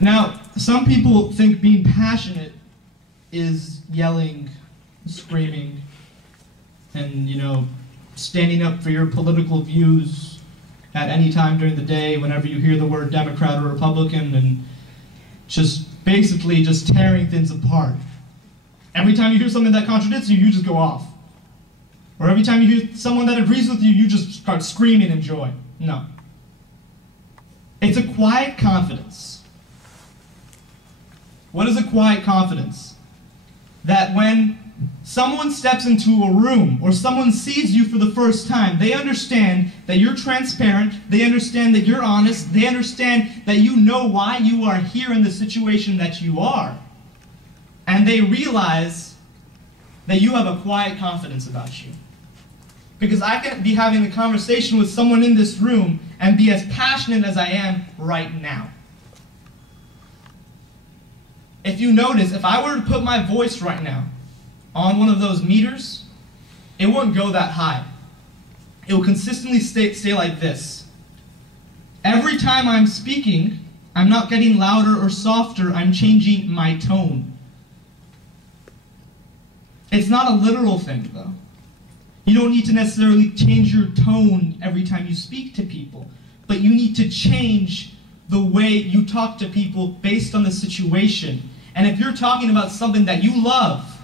Now, some people think being passionate is yelling, screaming, and, standing up for your political views at any time during the day whenever you hear the word Democrat or Republican, and basically tearing things apart. Every time you hear something that contradicts you, you just go off. Or every time you hear someone that agrees with you, you just start screaming in joy. No. It's a quiet confidence. What is a quiet confidence? That when someone steps into a room or someone sees you for the first time, they understand that you're transparent, they understand that you're honest, they understand that you know why you are here in the situation that you are. And they realize that you have a quiet confidence about you. Because I can be having a conversation with someone in this room and be as passionate as I am right now. If you notice, if I were to put my voice right now on one of those meters, it wouldn't go that high. It will consistently stay like this. Every time I'm speaking, I'm not getting louder or softer, I'm changing my tone. It's not a literal thing, though. You don't need to necessarily change your tone every time you speak to people, but you need to change the way you talk to people based on the situation. And if you're talking about something that you love,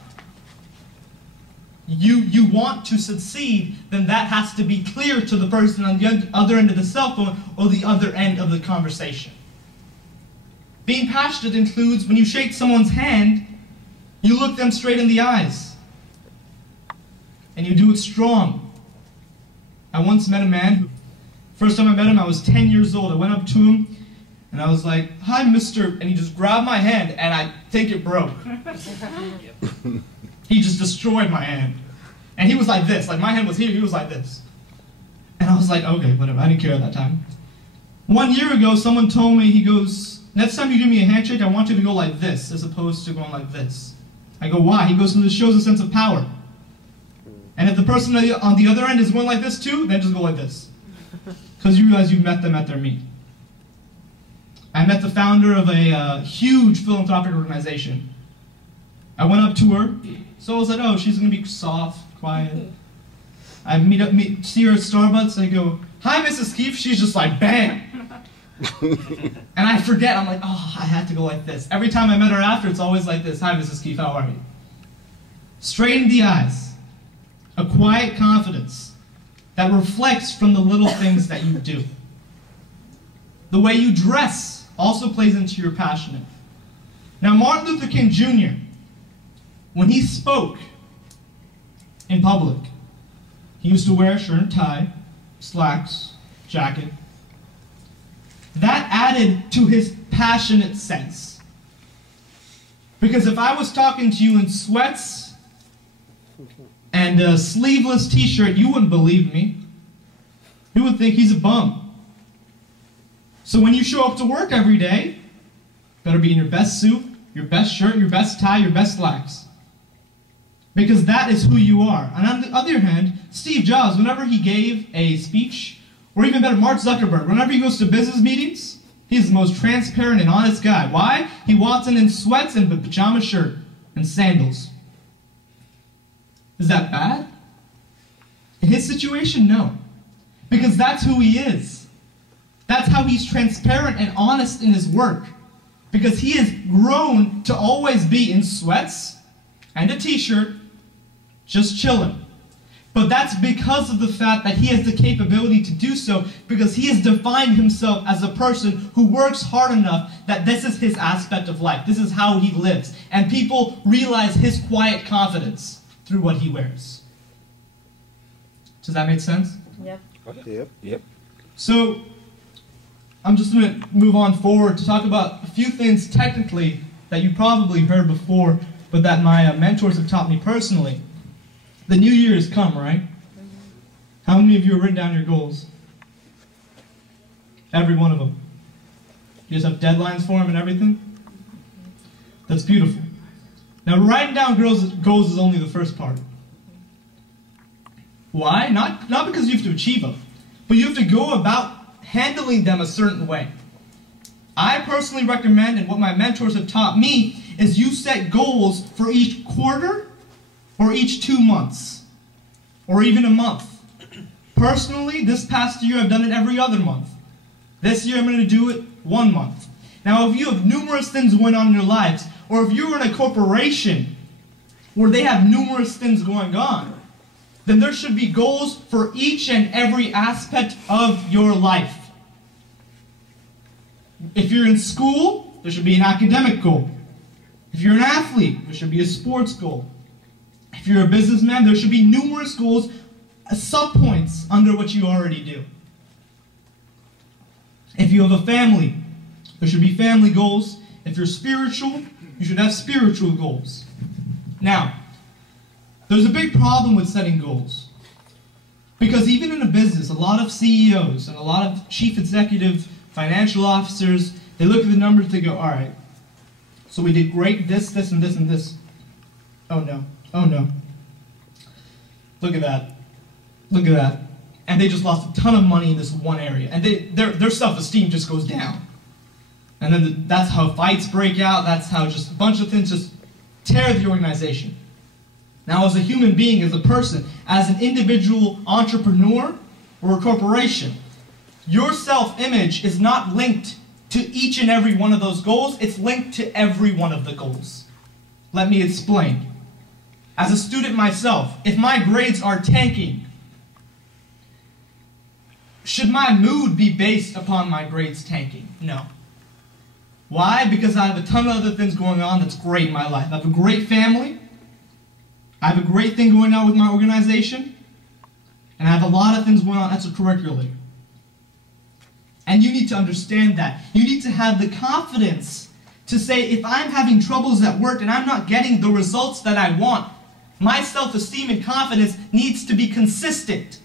you want to succeed, then that has to be clear to the person on the other end of the cell phone or the other end of the conversation. Being passionate includes when you shake someone's hand, you look them straight in the eyes. And you do it strong. I once met a man who, first time I met him, I was 10 years old. I went up to him, and I was like, "Hi, mister," and he just grabbed my hand, and I think it broke. He just destroyed my hand. And he was like this, like my hand was here, he was like this. And I was like, okay, whatever, I didn't care at that time. 1 year ago, someone told me, he goes, "Next time you give me a handshake, I want you to go like this, as opposed to going like this." I go, "Why?" He goes, "Because it shows a sense of power. And if the person on the other end is going like this too, then just go like this. Because you realize you've met them at their meet." I met the founder of a huge philanthropic organization. I went up to her, so I was like, oh, she's going to be soft, quiet. I see her at Starbucks, I go, "Hi, Mrs. Keefe." She's just like, bam. And I forget, I'm like, oh, I had to go like this. Every time I met her after, it's always like this. "Hi, Mrs. Keefe, how are you?" Straight in the eyes. A quiet confidence that reflects from the little things that you do. The way you dress also plays into your passionate. Now, Martin Luther King Jr., when he spoke in public, he used to wear a shirt and tie, slacks, jacket. That added to his passionate sense. Because if I was talking to you in sweats and a sleeveless t-shirt, you wouldn't believe me. You would think he's a bum. So when you show up to work every day, better be in your best suit, your best shirt, your best tie, your best slacks. Because that is who you are. And on the other hand, Steve Jobs, whenever he gave a speech, or even better, Mark Zuckerberg, whenever he goes to business meetings, he's the most transparent and honest guy. Why? He walks in sweats and a pajama shirt and sandals. Is that bad? In his situation, no. Because that's who he is. That's how he's transparent and honest in his work. Because he has grown to always be in sweats and a t-shirt, just chilling. But that's because of the fact that he has the capability to do so, because he has defined himself as a person who works hard enough that this is his aspect of life. This is how he lives. And people realize his quiet confidence through what he wears. Does that make sense? Yep. Yep. So, I'm just going to move on forward to talk about a few things technically that you probably heard before, but that my mentors have taught me personally. The new year has come, right? How many of you have written down your goals? Every one of them. You just have deadlines for them and everything? That's beautiful. Now, writing down goals is only the first part. Why? Not because you have to achieve them, but you have to go about handling them a certain way. I personally recommend, and what my mentors have taught me, is you set goals for each quarter or each 2 months or even a month. Personally, this past year I've done it every other month. This year I'm going to do it 1 month. Now, if you have numerous things going on in your lives, or if you're in a corporation where they have numerous things going on, then there should be goals for each and every aspect of your life. If you're in school, there should be an academic goal. If you're an athlete, there should be a sports goal. If you're a businessman, there should be numerous goals, sub-points under what you already do. If you have a family, there should be family goals. If you're spiritual, you should have spiritual goals. Now, there's a big problem with setting goals. Because even in a business, a lot of CEOs and a lot of chief executive financial officers, they look at the numbers, they go, all right, so we did great this, this, and this, and this. Oh no, oh no. Look at that. Look at that. And they just lost a ton of money in this one area. And their self-esteem just goes down. And then that's how fights break out. That's how just a bunch of things just tear the organization. Now, as a human being, as a person, as an individual entrepreneur or a corporation, your self-image is not linked to each and every one of those goals. It's linked to every one of the goals. Let me explain. As a student myself, if my grades are tanking, should my mood be based upon my grades tanking? No. Why? Because I have a ton of other things going on that's great in my life. I have a great family. I have a great thing going on with my organization. And I have a lot of things going on extracurricularly. And you need to understand that. You need to have the confidence to say, if I'm having troubles at work and I'm not getting the results that I want, my self-esteem and confidence needs to be consistent.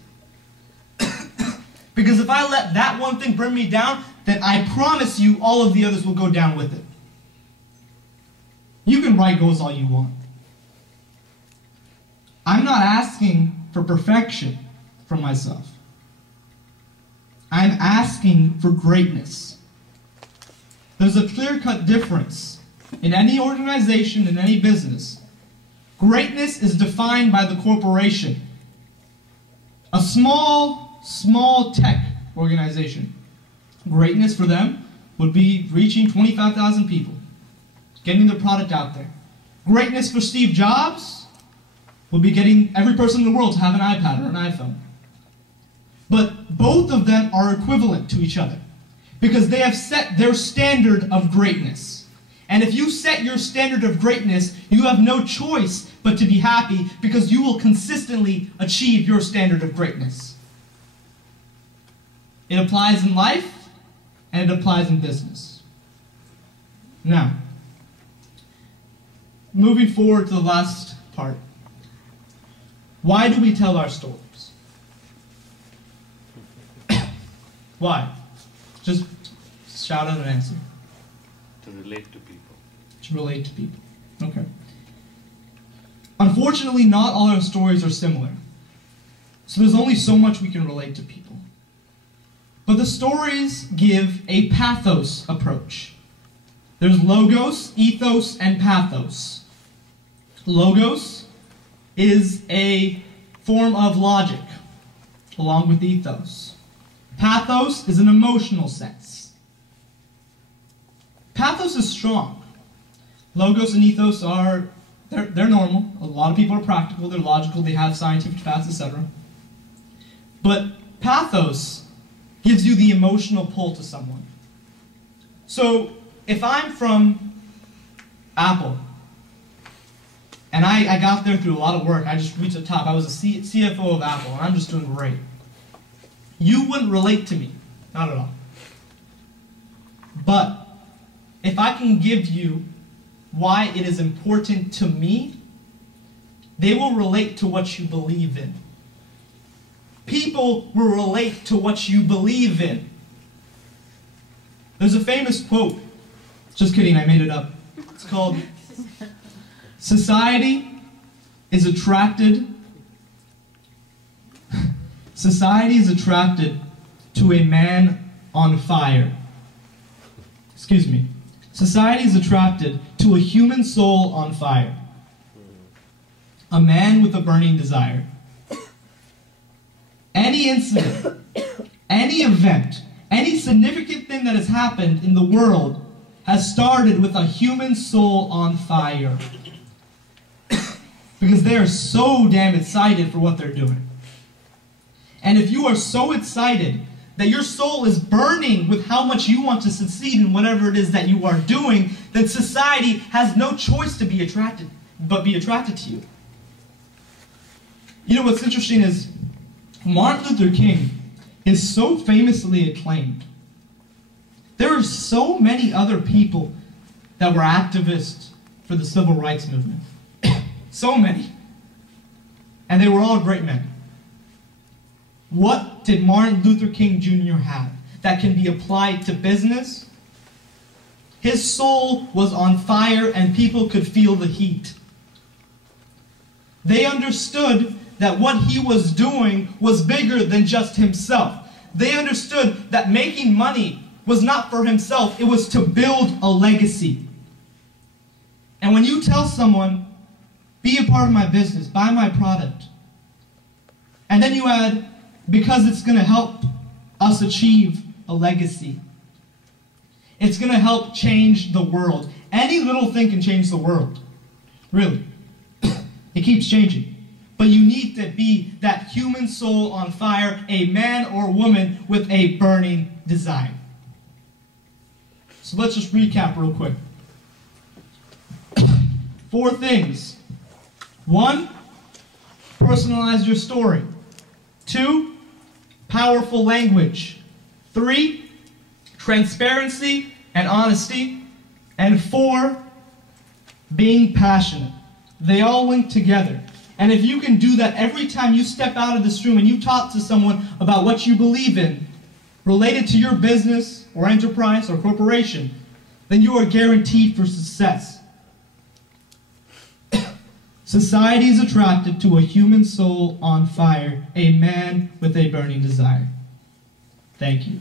Because if I let that one thing bring me down, then I promise you all of the others will go down with it. You can write goals all you want. I'm not asking for perfection from myself. I'm asking for greatness. There's a clear-cut difference in any organization, in any business. Greatness is defined by the corporation. A small tech organization, greatness for them would be reaching 25,000 people, getting their product out there. Greatness for Steve Jobs would be getting every person in the world to have an iPad or an iPhone. But both of them are equivalent to each other because they have set their standard of greatness. And if you set your standard of greatness, you have no choice but to be happy because you will consistently achieve your standard of greatness. It applies in life, and it applies in business. Now, moving forward to the last part. Why do we tell our stories? Why? Just shout out an answer. To relate to people. To relate to people. Okay. Unfortunately, not all our stories are similar. So there's only so much we can relate to people. But the stories give a pathos approach. There's logos, ethos, and pathos. Logos is a form of logic, along with ethos. Pathos is an emotional sense. Pathos is strong. Logos and ethos are, they're normal. A lot of people are practical, they're logical, they have scientific facts, etc. But pathos gives you the emotional pull to someone. So, if I'm from Apple, and I got there through a lot of work, I just reached the top, I was a CFO of Apple, and I'm just doing great. You wouldn't relate to me, not at all. But, if I can give you why it is important to me, they will relate to what you believe in. People will relate to what you believe in. There's a famous quote. Just kidding, I made it up. It's called, Society is attracted to a man on fire. excuse me, society is attracted to a human soul on fire. A man with a burning desire. Any incident, any event, any significant thing that has happened in the world has started with a human soul on fire. Because they are so damn excited for what they're doing. And if you are so excited that your soul is burning with how much you want to succeed in whatever it is that you are doing, then society has no choice to be attracted to you. You know what's interesting is Martin Luther King is so famously acclaimed. There are so many other people that were activists for the civil rights movement. So many. And they were all great men. What did Martin Luther King Jr. have that can be applied to business? His soul was on fire and people could feel the heat. They understood that what he was doing was bigger than just himself. They understood that making money was not for himself, it was to build a legacy. And when you tell someone, be a part of my business, buy my product, and then you add, because it's going to help us achieve a legacy. It's going to help change the world. Any little thing can change the world. Really. It keeps changing. But you need to be that human soul on fire, a man or woman with a burning desire. So let's just recap real quick. 4 things. 1, personalize your story. 2, powerful language. 3, transparency and honesty. And 4, being passionate. They all link together. And if you can do that every time you step out of this room and you talk to someone about what you believe in, related to your business or enterprise or corporation, then you are guaranteed for success. Society is attracted to a human soul on fire, a man with a burning desire. Thank you.